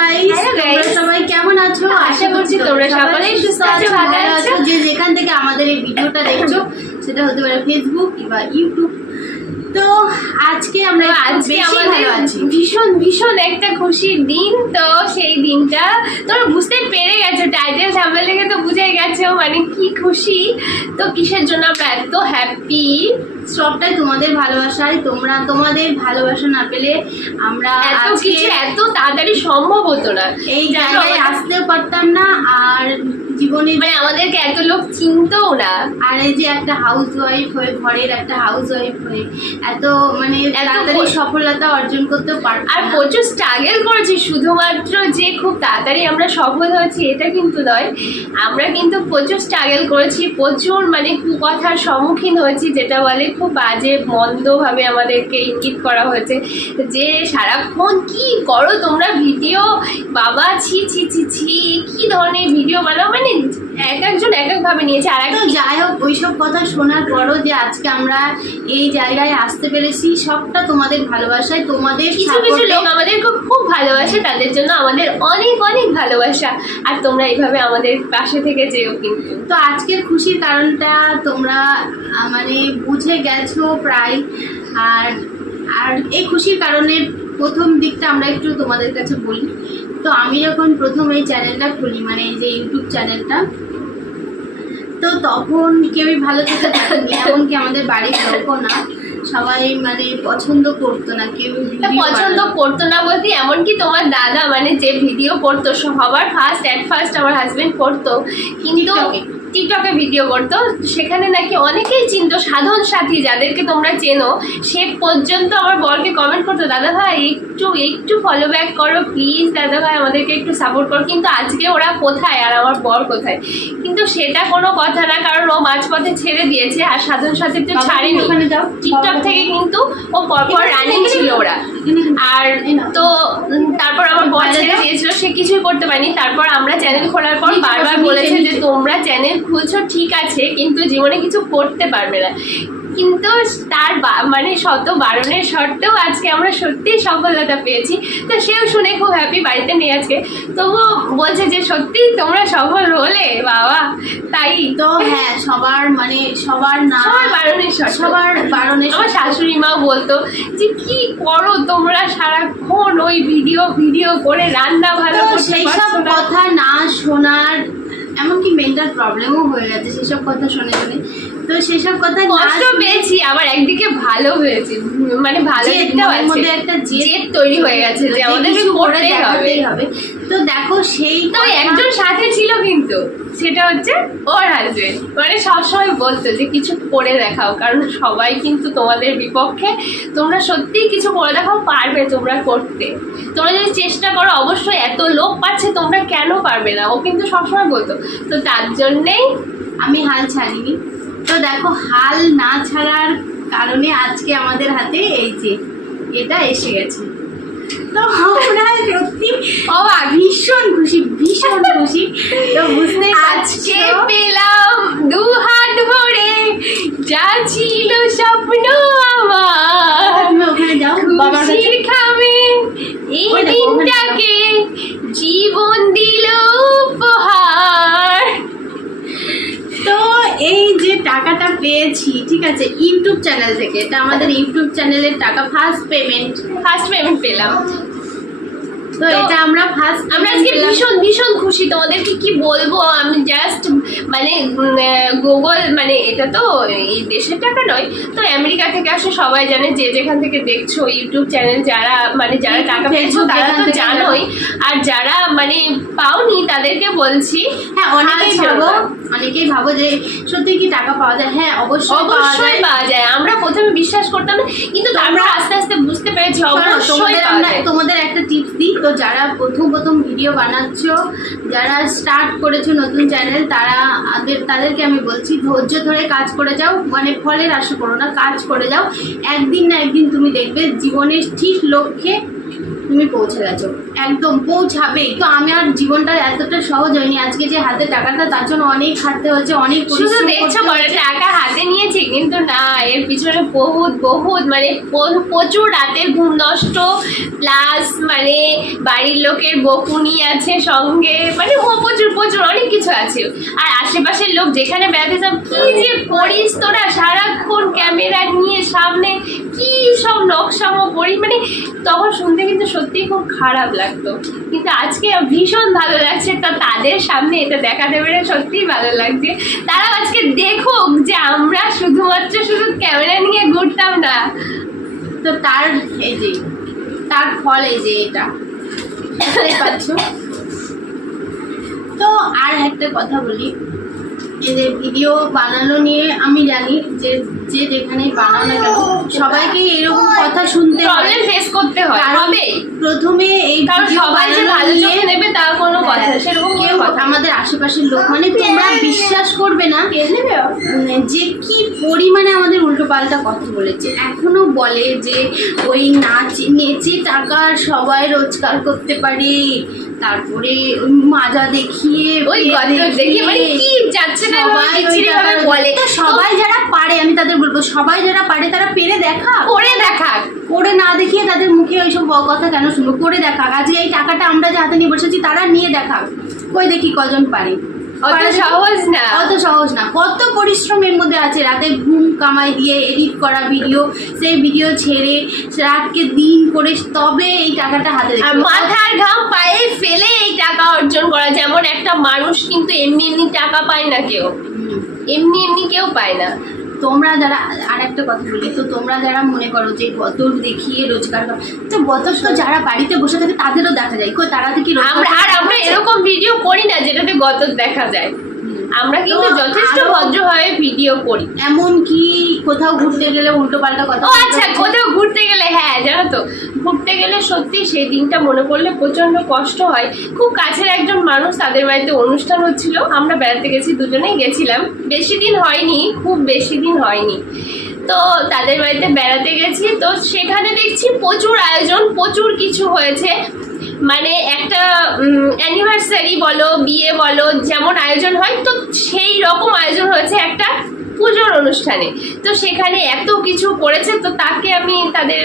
Guys তোমরা সবাই কেমন আছো? আশা করছি তোমরা সকলেই সুস্থ আছো, ভালো আছো। যে যেখান থেকে আমাদের এই ভিডিওটা দেখছ সেটা হতে পারে ফেসবুক কিংবা ইউটিউব তো আজকে আমরা আজকে আমাদের ভীষণ ভীষণ একটা খুশির দিন তো সেই দিনটা। তোমরা বুঝতে পেরে গেছো টাইটেল থাম্বনেল দেখে তো বুঝে গেছো মানে কি খুশি। তো কিসের জন্য আমরা এত হ্যাপি সবটাই তোমাদের ভালোবাসায়। তোমরা তোমাদের ভালোবাসা না পেলে আমরা এত কিছু এত তাড়াতাড়ি সম্ভব হতো না। এই জায়গায় আসতেও পারতাম না আর জীবনে মানে আমাদেরকে এত লোক চিনতও না। আর এই যে একটা হাউস ওয়াইফ হয়ে ঘরের একটা হাউস ওয়াইফ হয়ে এত মানে তাড়াতাড়ি সফলতা অর্জন করতেও পারতাম আর প্রচুর স্ট্রাগল করেছি শুধুমাত্র যে খুব তাড়াতাড়ি আমরা সফল হয়েছি এটা কিন্তু নয়। আমরা কিন্তু প্রচুর স্ট্রাগল করেছি প্রচুর মানে কুকথার সম্মুখীন হয়েছি যেটা বলে খুব বাজে মন্দভাবে আমাদেরকে ইঙ্গিত করা হয়েছে। যে সারাক্ষণ কি করো তোমরা? ভিডিও বাবা ছি ছি ছি ছি কি ধরনের ভিডিও বানাও? মানে এক একজন এক একভাবে নিয়েছে আর তো যাই হোক ওইসব কথা শোনার পরও যে আজকে আমরা এই জায়গায় আসতে পেরেছি সবটা তোমাদের ভালোবাসায় তোমাদের কিছু কিছু লোক আমাদেরকে খুব ভালোবাসে তাদের জন্য আমাদের অনেক অনেক ভালোবাসা। আর তোমরা এইভাবে আমাদের পাশে থেকে যেও কিন্তু। তো আজকের খুশির কারণটা তোমরা মানে বুঝে গেছো প্রায়। আর আর এই খুশির কারণের প্রথম দিকটা আমরা একটু তোমাদের কাছে বলি। তো আমি যখন প্রথম এই চ্যানেলটা খুলি মানে এই যে ইউটিউব চ্যানেলটা তো তখন কেউই ভালো থেকে দেখেনি এমনকি আমাদের বাড়ির লোকও না। সবাই মানে পছন্দ করতো না কেউ পছন্দ করতো না বলতে এমনকি তোমার দাদা মানে যে ভিডিও করতো সবার ফার্স্ট অ্যাট ফার্স্ট আমার হাজবেন্ড করতো কিন্তু টিকটকে। ভিডিও করতো সেখানে নাকি অনেকেই চিনতো সাধন সাথী যাদেরকে তোমরা চেনো সে পর্যন্ত আমার বরকে কমেন্ট করতো দাদা ভাই একটু একটু ফলো ব্যাক করো প্লিজ দাদা ভাই আমাদেরকে একটু সাপোর্ট করো কিন্তু আজকে ওরা কোথায় আর আমার বর কোথায় কিন্তু সেটা কোনো কথা না কারণ ও মাঝপথে ছেড়ে দিয়েছে আর সাধন সাথী তো ছাড়েনি ওখানে যাও। টিকটক থেকে কিন্তু ও পরপর রানিং ছিল ওরা আর তো তারপর আমার বর বাইরে ছেড়ে দিয়েছিল সে কিছুই করতে পারেনি। তারপর আমরা চ্যানেল খোলার পর বারবার বলেছে যে তোমরা চ্যানেল খুলছো ঠিক আছে কিন্তু জীবনে কিছু করতে পারবে না। কিন্তু তার মানে শত বারণের সত্ত্বেও আজকে আমরা সত্যিই সফলতা পেয়েছি। তো সেও শুনে খুব হ্যাপি বাড়িতে নিয়ে আজকে। তবুও বলছে যে সত্যি তোমরা সফল হলে বাবা। তাই তো হ্যাঁ সবার মানে সবার না সবার বারণের সবার বারণের আমার শাশুড়ি মাও বলতো যে কি করো তোমরা সারাক্ষণ ওই ভিডিও ভিডিও করে রান্না ভালো সেই সব কথা না শোনার এমনকি মেন্টাল প্রবলেমও হয়ে গেছে সেসব কথা শুনে শুনে। তো সেসব কথা কষ্ট পেয়েছি আবার একদিকে ভালো হয়েছে। মানে ভালো মধ্যে একটা জেদ তৈরি হয়ে গেছে যে আমাদের করতেই হবে। তো দেখো সেই তো একজন সাথে ছিল কিন্তু সেটা হচ্ছে ওর হাজবেন্ড মানে সবসময় বলতো যে কিছু করে দেখাও কারণ সবাই কিন্তু তোমাদের বিপক্ষে তোমরা সত্যিই কিছু করে দেখাও পারবে তোমরা করতে। তোমরা যদি চেষ্টা করো অবশ্যই এত লোক পাচ্ছে তোমরা কেন পারবে না? ও কিন্তু সবসময় বলতো। তো তার জন্যেই আমি হাল ছাড়িনি। তো দেখো, হাল না ছাড়ার কারণে আজকে আমাদের হাতে এই যে এটা এসে গেছে। তো আমরা ঠিক আছে ইউটিউব চ্যানেল থেকে। এটা আমাদের ইউটিউব চ্যানেলের টাকা ফার্স্ট পেমেন্ট ফার্স্ট পেমেন্ট পেলাম। তো এটা আমরা ফার্স্ট আমরা আজকে ভীষণ ভীষণ খুশি। তোমাদেরকে কি বলব? আমি জাস্ট মানে গুগল মানে এটা তো এই দেশের টাকা নয় তো আমেরিকা থেকে আসে সবাই জানে যে যেখান থেকে দেখছ ইউটিউব চ্যানেল যারা মানে যারা টাকা পেয়েছ তারা তো জানোই। আর যারা মানে পাওনি তাদেরকে বলছি হ্যাঁ অনেকেই ভাবো অনেকেই ভাবো যে সত্যি কি টাকা পাওয়া যায়? হ্যাঁ অবশ্যই অবশ্যই পাওয়া যায়। আমরা প্রথমে বিশ্বাস করতাম না কিন্তু তারপর আস্তে আস্তে বুঝতে পেরেছি অবশ্যই তোমাদের একটা টিপস দিই। তো যারা প্রথম প্রথম ভিডিও বানাচ্ছ, যারা স্টার্ট করেছ নতুন চ্যানেল তারা তাদেরকে আমি বলছি, ধৈর্য ধরে কাজ করে যাও মানে ফলের আশা করো না, কাজ করে যাও। একদিন না একদিন তুমি দেখবে জীবনের ঠিক লক্ষ্যে তুমি পৌঁছে গেছো। একদম পৌঁছাবে তো আমি আর জীবনটা এতটা সহজ হয়নি। আজকে যে হাতে টাকাটা তার জন্য অনেক খাটতে হচ্ছে অনেক শুধু দেখছ বড় টাকা হাতে নিয়েছি কিন্তু না এর পিছনে বহুত বহুত মানে প্রচুর রাতের ঘুম নষ্ট। প্লাস মানে বাড়ির লোকের বকুনি আছে সঙ্গে মানে প্রচুর প্রচুর অনেক কিছু আছে। আর আশেপাশের লোক যেখানে বেড়াতে যাব কি যে করিস তোরা সারাক্ষণ ক্যামেরা নিয়ে সামনে কি সব নকশামো করি মানে তখন শুনতে কিন্তু সত্যিই খুব খারাপ লাগতো। কিন্তু আজকে ভীষণ ভালো লাগছে। তা তাদের সামনে এটা দেখাতে পেরে সত্যিই ভালো লাগছে। তারা আজকে দেখুক যে আমরা শুধুমাত্র শুধু ক্যামেরা নিয়ে ঘুরতাম না। তো তার এই যে, তার ফল এই যে এটা। পাচ্ছ? তো আর একটা কথা বলি। এদের ভিডিও বানানো নিয়ে আমি জানি যে যে যেখানে বানানো কেন, সবাইকে এরকম কথা শুনতে হয় প্রবলেম ফেস করতে হয় কারণ হবে প্রথমে এই সবাই যে ভালো চোখে নেবে তা কোনো কথা হ্যাঁ, সেরকম কেউ আমাদের আশেপাশের লোক মানে তোমরা বিশ্বাস করবে না যে কি পরিমাণে আমাদের উল্টো পাল্টা কথা বলেছে। এখনও বলে যে ওই নাচ নেচে টাকা সবাই রোজগার করতে পারে তারপরে ওই মাজা দেখিয়ে ওই পেট গত দেখি মানে কি যাচ্ছে না সবাই যারা পারে তাদের বলব সবাই যারা পারে তারা পেরে দেখা করে দেখা করে না দেখিয়ে তাদের মুখে ওইসব কথা কেন শুনব? করে দেখা আজকে এই টাকাটা আমরা যে হাতে নিয়ে বসেছি তারা নিয়ে দেখা কই দেখি কজন পারে। অত সহজ না। অত সহজ না। কত পরিশ্রমের মধ্যে আছে। রাতে ঘুম কামাই দিয়ে এডিট করা ভিডিও সেই ভিডিও ছেড়ে রাতকে দিন করে তবে এই টাকাটা হাতে মাথার ঘাম পায়ে ফেলে এই টাকা অর্জন করা। যেমন একটা মানুষ কিন্তু এমনি এমনি টাকা পায় না কেউ। এমনি এমনি কেউ পায় না। তোমরা যারা আর একটা কথা বলি তো তোমরা যারা মনে করো যে বতর দেখিয়ে রোজগার করো তো তো যারা বাড়িতে বসে থাকে তাদেরও দেখা যায়। কই তারা দেখি আমরা আর আমরা এরকম ভিডিও করি না যেটাতে গত দেখা যায়। আমরা কিন্তু যথেষ্ট ভদ্র হয়ে ভিডিও করি। এমন কি কোথাও ঘুরতে গেলে উল্টো পাল্টা কথা ও আচ্ছা কোথাও ঘুরতে গেলে হ্যাঁ জানো তো ঘুরতে গেলে সত্যি সেই দিনটা মনে পড়লে প্রচণ্ড কষ্ট হয়। খুব কাছের একজন মানুষ তাদের বাড়িতে অনুষ্ঠান হচ্ছিল। আমরা বেড়াতে গেছি, দুজনেই গেছিলাম। বেশি দিন হয়নি, খুব বেশি দিন হয়নি। তো তাদের বাড়িতে বেড়াতে গেছি। তো সেখানে দেখছি প্রচুর আয়োজন, প্রচুর কিছু হয়েছে। মানে একটা অ্যানিভার্সারি বলো, বিয়ে বলো, যেমন আয়োজন হয়, তো সেই রকম আয়োজন হয়েছে একটা পুজোর অনুষ্ঠানে। তো সেখানে এত কিছু করেছে, তো তাকে আমি তাদের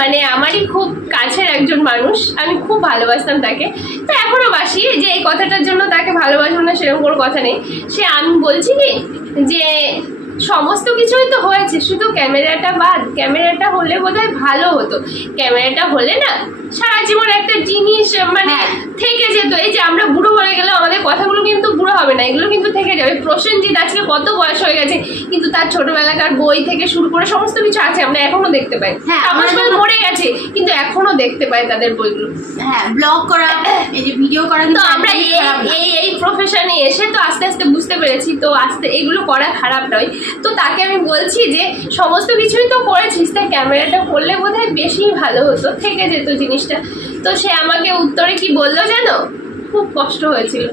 মানে আমারই খুব কাছের একজন মানুষ, আমি খুব ভালোবাসতাম তাকে। তো এখনও বাসি যে এই কথাটার জন্য তাকে ভালোবাসবো না সেরকম কোনো কথা নেই। সে আমি বলছি কি যে সমস্ত কিছুই তো হয়েছে শুধু ক্যামেরাটা বাদ। ক্যামেরাটা হলে বোধহয় ভালো হতো। ক্যামেরাটা হলে না সারা জীবন একটা জিনিস মানে হ্যাঁ। থেকে যেত। এই যে আমরা বুড়ো হয়ে গেলে আমাদের কথাগুলো কিন্তু বুড়ো হবে না এগুলো কিন্তু থেকে যাবে। প্রসেনজিৎ আজকে কত বয়স হয়ে গেছে কিন্তু তার ছোটবেলাকার বই থেকে শুরু করে সমস্ত কিছু আছে আমরা এখনও দেখতে পাই। হ্যাঁ, মরে গেছে কিন্তু এখনও দেখতে পাই তাদের বইগুলো। হ্যাঁ ব্লগ করা এই যে ভিডিও করা তো কিন্তু আমরা এই এই এই প্রফেশনে এসে তো আস্তে আস্তে বুঝতে পেরেছি তো আস্তে এগুলো করা খারাপ নয়। তো তাকে আমি বলছি যে, সমস্ত কিছুই তো করেছিস তাই ক্যামেরাটা করলে বোধহয় বেশি ভালো হতো, থেকে যেত জিনিসটা। তো সে আমাকে উত্তরে কি বলল জানো? খুব কষ্ট হয়েছিল।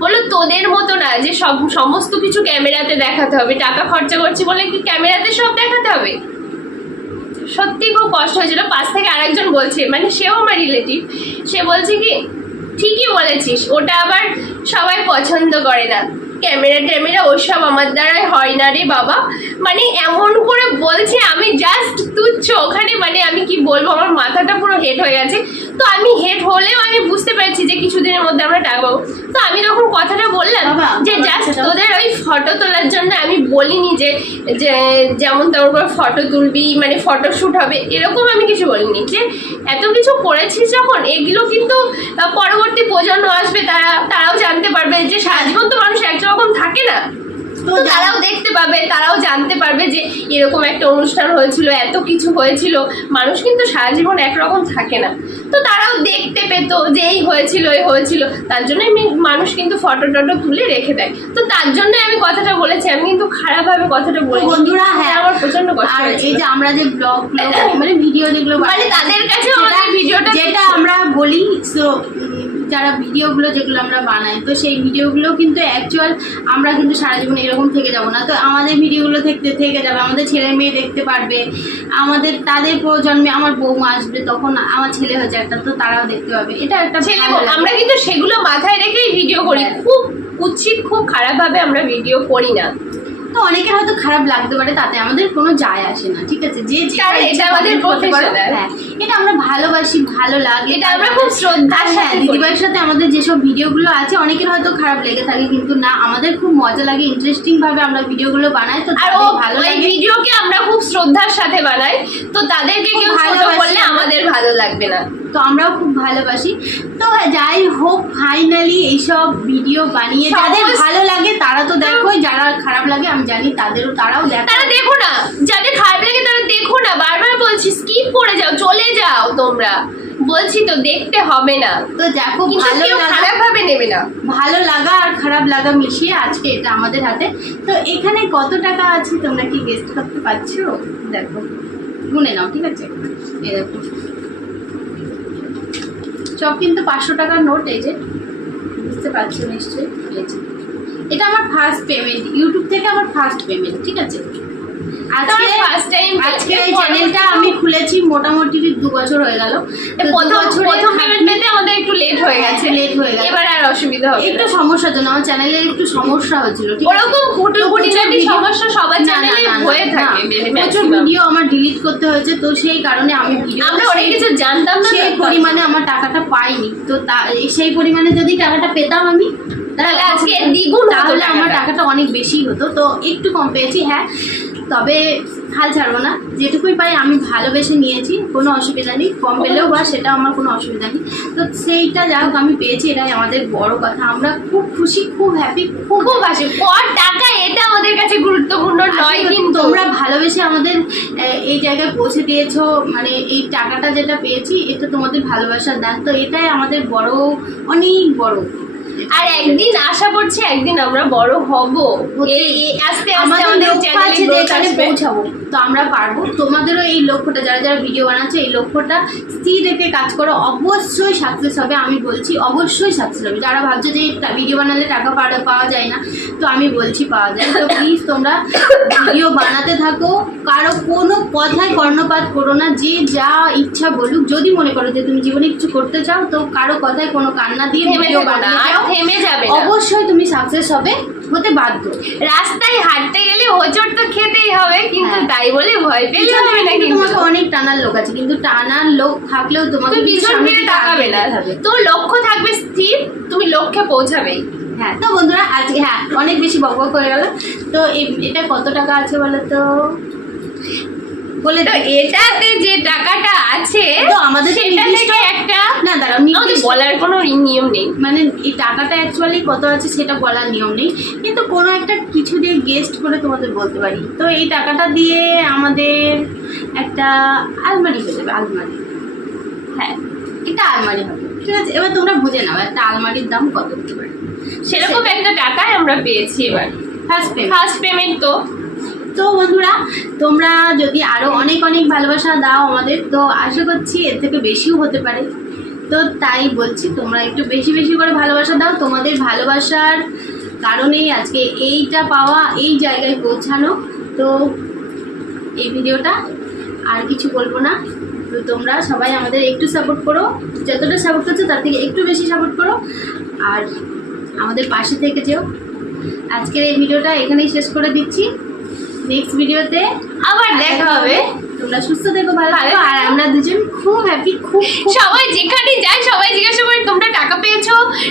বলল, তোদের মতো না, যে সব, সমস্ত কিছু ক্যামেরাতে দেখাতে হবে, টাকা খরচা করছি বলে কি ক্যামেরাতে সব দেখাতে হবে? সত্যি খুব কষ্ট হয়েছিল। পাশ থেকে আরেকজন বলছে মানে সেও আমার রিলেটিভ, সে বলছে কি, ঠিকই বলেছিস, ওটা আবার সবাই পছন্দ করে না। ক্যামেরা ট্যামেরা ওসব আমার দ্বারাই হয় না রে বাবা। মানে এমন করে বলছে, আমি জাস্ট তুচ্ছ ওখানে মানে আমি কি বলব, আমার মাথাটা পুরো হেড হয়ে গেছে। তো আমি হেট হলেও আমি বুঝতে পেরেছি যে কিছুদিনের মধ্যে আমরা টাকা পাবো তো আমি যখন কথাটা বললাম যে জাস্ট তোদের ওই ফটো তোলার জন্য আমি বলিনি যে যে যেমন তোর উপর ফটো তুলবি মানে ফটোশ্যুট হবে এরকম আমি কিছু বলিনি। যে এত কিছু করেছিস যখন এগুলো কিন্তু পরবর্তী প্রজন্ম আসবে তারা তারাও জানতে পারবে যে সারা জীবন তো মানুষ একরকম থাকে না। তো তারাও দেখতে পাবে তারাও জানতে পারবে যে এরকম একটা অনুষ্ঠান হয়েছিল এত কিছু হয়েছিল। মানুষ কিন্তু সারা জীবন একরকম থাকে না। তো তারাও দেখতে পেতো যে এই হয়েছিল এই হয়েছিল। তার জন্য আমি মানুষ কিন্তু ফটো টটো তুলে রেখে দেয়। তো তার জন্য আমি কথাটা বলেছি আমি কিন্তু খারাপভাবে কথাটা বলি বন্ধুরা হ্যাঁ আমার প্রচণ্ড কষ্ট আর এই যে আমরা যে ব্লগ মানে ভিডিও যেগুলো মানে তাদের যেটা- আমাদের ভিডিওটা যেটা আমরা বলি উম, যারা ভিডিওগুলো যেগুলো আমরা বানাই তো সেই ভিডিওগুলো কিন্তু অ্যাকচুয়াল আমরা কিন্তু সারা জীবন এরকম থেকে যাব না। তো আমাদের ভিডিওগুলো থেকে থেকে যাবে আমাদের ছেলে মেয়ে দেখতে পারবে আমাদের তাদের প্রজন্মে আমার বৌমা আসবে তখন আমার ছেলে হয়েছে একটা তো তারাও দেখতে পাবে। এটা একটা ছেলে আমরা কিন্তু সেগুলো মাথায় রেখেই ভিডিও করি। হ্যাঁ। খুব উচিত খুব খারাপভাবে আমরা ভিডিও করি না। তো অনেকের হয়তো খারাপ লাগতে পারে তাতে আমাদের কোনো যায় আসে না ঠিক আছে? যে এটা আমাদের। হ্যাঁ এটা আমরা ভালোবাসি ভালো লাগে এটা আমরা খুব শ্রদ্ধার আর হ্যাঁ দিদিভাইয়ের সাথে আমাদের যেসব ভিডিওগুলো আছে অনেকের হয়তো খারাপ লেগে থাকে কিন্তু না আমাদের খুব মজা লাগে ইন্টারেস্টিং ভাবে আমরা ভিডিওগুলো বানাই তো আর ভালো লাগে। ভিডিওকে আমরা খুব শ্রদ্ধার সাথে বানাই তো তাদেরকে খুব কেউ ভালোবাসি করলে আমাদের ভালো লাগবে না। তো আমরাও খুব ভালোবাসি। তো যাই হোক ফাইনালি এইসব ভিডিও বানিয়ে যাদের ভালো লাগে তারা তো দেখো যারা খারাপ লাগে আমি জানি তাদেরও তারাও দেখো। তারা দেখো না যাদের খারাপ লাগে তারা দেখো না বারবার বলছি স্কিপ করে যাও চলে যাও তোমরা। বলছি তো দেখতে হবে না। তো দেখো ভালো খারাপ ভাবে নেবে না। ভালো লাগা আর খারাপ লাগা মিশিয়ে আজকে এটা আমাদের হাতে। তো এখানে কত টাকা আছে তোমরা কি গেস্ট করতে পারছ? দেখো গুনে নাও ঠিক আছে? দেখো সব কিন্তু পাঁচশো টাকার নোট এই যে, বুঝতে পারছ নিশ্চয়ই এটা আমার ফার্স্ট পেমেন্ট ইউটিউব থেকে আমার ফার্স্ট পেমেন্ট ঠিক আছে? আজকে first time আজকে এই চ্যানেলটা আমি খুলেছি মোটামুটি দু বছর হয়ে গেল। প্রথম প্রথম পেমেন্ট পেতে আমাদের একটু লেট হয়ে গেছে। লেট হয়ে গেছে। এবার আর অসুবিধা হবে একটু সমস্যার জন্য আমার চ্যানেলে একটু সমস্যা ঠিক ওরকম খুঁটো video- সমস্যা সবার চ্যানেলে হয়ে থাকে প্রচুর ভিডিও আমার ডিলিট করতে হয়েছে তো সেই কারণে আমি ভিডিও আমরা অনেক কিছু জানতাম না সেই পরিমাণে আমার টাকাটা পাইনি তো তা- সেই পরিমাণে যদি টাকাটা পেতাম আমি তাহলে আজকে দ্বিগুণ তাহলে আমার। টাকাটা অনেক বেশি হতো তো একটু কম পেয়েছি হ্যাঁ। তবে হাল ছাড়বো না। যেটুকুই পাই আমি ভালোবেসে নিয়েছি কোনো অসুবিধা নেই। কম পেলেও বা সেটা আমার কোনো অসুবিধা নেই। তো সেইটা যা হোক আমি পেয়েছি এটাই আমাদের বড় কথা। আমরা খুব খুশি খুব হ্যাপি খুব আসে কর টাকা এটা আমাদের কাছে গুরুত্বপূর্ণ নয় কিন্তু তোমরা ভালোবেসে আমাদের এই জায়গায় পৌঁছে দিয়েছ মানে এই টাকাটা যেটা পেয়েছি এটা তোমাদের ভালোবাসার দান। তো এটাই আমাদের বড় অনেক বড়। আর একদিন আশা করছি একদিন আমরা বড় হব। এই আস্তে আস্তে আমাদের চ্যানেলে এখানে পৌঁছাবো। তো আমরা পারব। তোমাদেরও এই লক্ষ্যটা যারা যারা ভিডিও বানাচ্ছে এই লক্ষ্যটা স্থির রেখে কাজ করো। অবশ্যই সাকসেস হবে আমি বলছি অবশ্যই সাকসেস হবে। যারা ভাবছ যে ভিডিও বানালে টাকা পাওয়া- যায় না তো আমি বলছি পাওয়া যায় তো প্লিজ তোমরা ভিডিও বানাতে থাকো। কারও কোনো কথায় কর্ণপাত করো না। যে যা ইচ্ছা বলুক যদি মনে করো যে তুমি জীবনে কিছু করতে চাও তো কারও কথায় কোনো কান্না দিয়ে ভিডিও যাও। থেমে যাবে অবশ্যই তুমি সাকসেস হবে হতে বাধ্য। রাস্তায় হাঁটতে গেলে হোঁচট তো খেতেই হবে কিন্তু হ্যাঁ। তাই বলে ভয় পেলে হবে না কিন্তু। তোমাকে অনেক টানার লোক আছে কিন্তু টানার লোক থাকলেও তোমাকে পিছন সামনের তাকাবে না। তোর লক্ষ্য থাকবে স্থির তুমি লক্ষ্যে পৌঁছাবেই। হ্যাঁ তো বন্ধুরা আজকে হ্যাঁ অনেক বেশি বকবক করে গেল। তো এটা কত টাকা আছে বলো তো? বলে তো এটাতে যে টাকাটা আছে তো আমাদের তো সেটা নির্দিষ্ট- থেকে একটা না দাঁড়াও আমাদের নির্দিষ্ট বলার কোনো নিয়ম নেই। মানে এই টাকাটা অ্যাকচুয়ালি কত আছে সেটা বলার নিয়ম নেই। কিন্তু কোনো একটা কিছু দিয়ে গেস্ট করে তোমাদের বলতে পারি। তো এই টাকাটা দিয়ে আমাদের একটা আলমারি হয়ে যাবে আলমারি। হ্যাঁ এটা আলমারি হবে। ঠিক আছে এবার তোমরা বুঝে নাও একটা আলমারির দাম কত হতে পারে। সেরকম একটা টাকায় আমরা পেয়েছি এবার। ফার্স্ট পেমেন্ট ফার্স্ট পেমেন্ট তো। তো বন্ধুরা তোমরা যদি আরও অনেক অনেক ভালোবাসা দাও আমাদের তো আশা করছি এর থেকে বেশিও হতে পারে। তো তাই বলছি, তোমরা একটু বেশি বেশি করে ভালোবাসা দাও। তোমাদের ভালোবাসার কারণেই আজকে এইটা পাওয়া, এই জায়গায় পৌঁছানো। তো এই ভিডিওটা আর কিছু বলব না। তো তোমরা সবাই আমাদের একটু সাপোর্ট করো। যতটা সাপোর্ট করছ, তার থেকে একটু বেশি সাপোর্ট করো। আর আমাদের পাশে থেকে যেও। আজকের এই ভিডিওটা এখানেই শেষ করে দিচ্ছি। নেক্সট ভিডিওতে আবার দেখা হবে। তোমরা সুস্থ থেকো ভালো থেকো আর আমরা দুজন খুব হ্যাপি খুব সবাই যেখানে যায় সবাই জিজ্ঞাসা করে তোমরা টাকা পেয়েছ?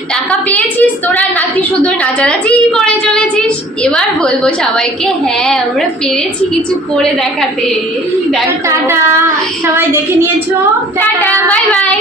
টাকা পেয়েছিস তোরা নাকি শুধু নাচানাচি করে চলেছিস। এবার বলব সবাইকে হ্যাঁ আমরা পেরেছি কিছু করে দেখাতে। টাটা সবাই দেখে নিয়েছো। Tata bye bye.